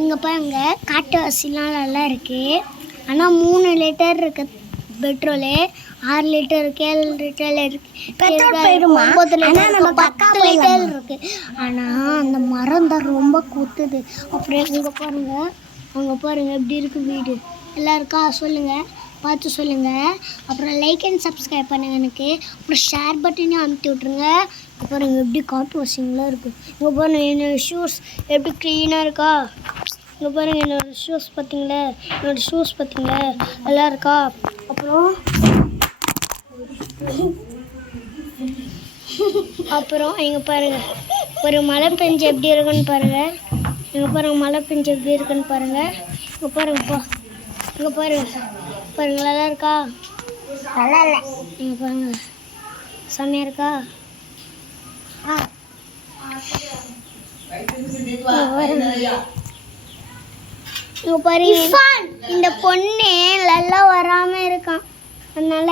இங்கே பாருங்க காட்டுவாசிலாம் நல்லா இருக்குது. ஆனால் 3 லிட்டர் இருக்குது பெட்ரோலு, 6 லிட்டர் இருக்குது, 7 லிட்டர் இருக்குது, பெட்ரோல் போயிடுமா? 9 லிட்டர் 10 லிட்டர் இருக்குது. ஆனால் அந்த மரம் தான் ரொம்ப குத்துது. அப்புறம் இங்கே பாருங்கள், அங்கே பாருங்கள் எப்படி இருக்குது வீடு. எல்லாம் இருக்கா சொல்லுங்கள், பார்த்து சொல்லுங்கள். அப்புறம் லைக் அண்ட் சப்ஸ்கிரைப் பண்ணுங்கள் எனக்கு. அப்புறம் ஷேர் பட்டனையும் அமுத்தி விட்ருங்க. அப்புறம் இங்கே எப்படி காட்டு வாசிங்களாக இருக்குது. இங்கே பாருங்கள் என்னோடய ஷூஸ் எப்படி க்ளீனாக இருக்கா. இங்கே பாருங்கள் என்னோடய ஷூஸ் பார்த்தீங்களா, என்னோடய ஷூஸ் பார்த்தீங்களா நல்லா இருக்கா. அப்புறம் இங்கே பாருங்கள் ஒரு மழை பெஞ்சு எப்படி இருக்குன்னு பாருங்கள். இங்கே பாருங்கள் மழை பெஞ்சு எப்படி இருக்குன்னு பாருங்கள். இங்கே பாருங்கப்பா, இங்கே பாருங்கள் நல்லா இருக்கா. நல்லா இல்லை. இங்கே பாருங்கள் செம்மையாக இருக்கா. இங்கே பாருங்க இந்த பொண்ணு நல்லா வராமல் இருக்கான், அதனால